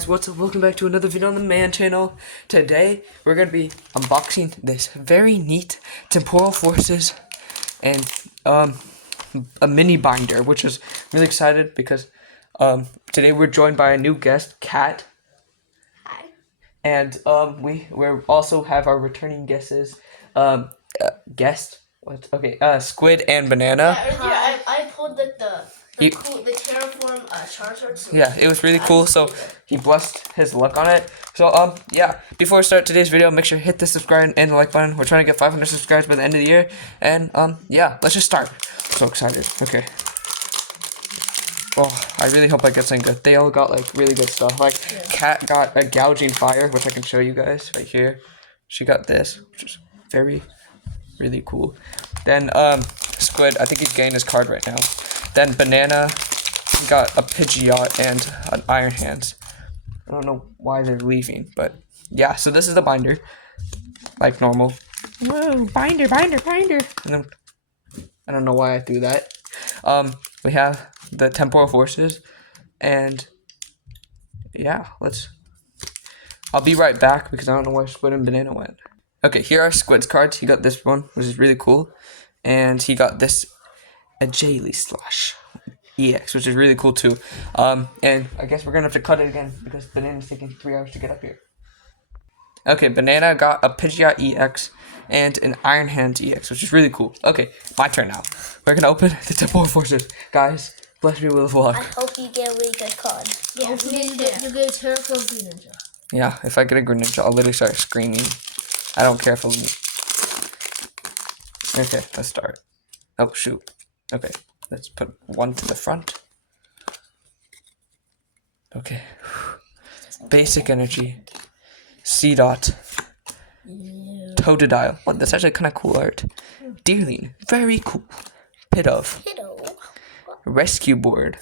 guys, what's up? Welcome back to another video on the Man channel. Today we're gonna be unboxing this very neat temporal forces and a mini binder, which is really excited because today we're joined by a new guest, Kat. Hi. And we also have our returning guesses, Squid and Banana. Yeah, I pulled the terraform charger. Yeah, it was really cool. So he blessed his luck on it. So yeah. Before we start today's video, make sure to hit the subscribe and the like button. We're trying to get 500 subscribers by the end of the year. And yeah, let's just start. So excited. Okay. Oh, I really hope I get something good. They all got like really good stuff. Like Kat got a gouging fire, which I can show you guys right here. She got this, which is really cool. Then Squid, I think he's getting his card right now. Then Banana got a Pidgeot and an Iron Hands. I don't know why they're leaving, but yeah, so this is the binder. Like normal. Whoa, binder. And then, I don't know why I threw that. We have the temporal forces, and yeah, I'll be right back because I don't know where Squid and Banana went. Okay, here are Squid's cards. He got this one, which is really cool, and he got this a Jaylee Slash EX, which is really cool too. And I guess we're gonna have to cut it again because Banana's taking 3 hours to get up here. Okay, Banana got a Pidgeot EX and an Iron Hands EX, which is really cool. Okay, my turn now. We're gonna open the temporal forces. Guys, bless me with luck. I hope you get a really good card. Yeah, hopefully you get a terraform Greninja. Yeah, if I get a Greninja, I'll literally start screaming. I don't care if I'm... Okay, let's start. Oh, shoot. Okay, let's put one to the front. Okay. Basic energy. C-Dot. Totodile. Oh, that's actually kind of cool art. Deerling. Very cool. Pidove. Rescue Board.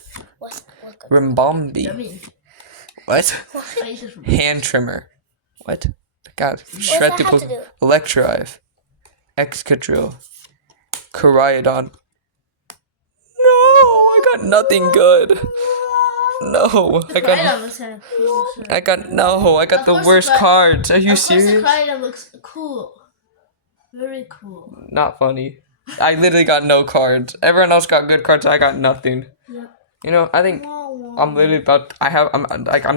Rimbombi. What? Hand Trimmer. What? God. Shred-to-Poke. Electrive. Excadrill. Koraidon. No, I got nothing good. No, I got the worst cards. Are you serious? Koraidon looks cool. Very cool. Not funny. I literally got no cards. Everyone else got good cards. I got nothing. Yeah. You know, I think I'm literally about. I'm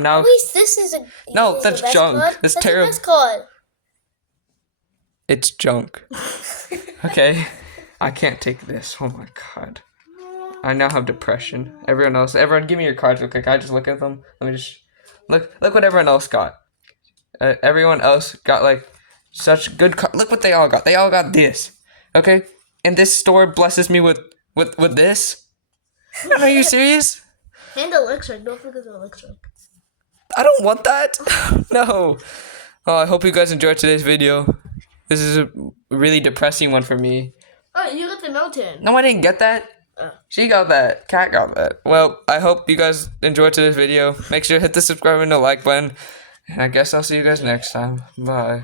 now. At least this is a. No, that's junk. Card. That's terrible. terrible. Card. It's junk. Okay, I can't take this. Oh my god. I now have depression. Everyone give me your cards real quick. I just look at them. Let me just look what everyone else got. Everyone else got like such good cards. Look what they all got. They all got this. Okay? And this store blesses me with this? Are you serious? And elixir. Don't forget the elixir. I don't want that. No. Oh, I hope you guys enjoyed today's video. This is a really depressing one for me. Oh, you got the mountain. No, I didn't get that. She got that. Kat got that. Well, I hope you guys enjoyed today's video. Make sure to hit the subscribe and the like button. And I guess I'll see you guys next time. Bye.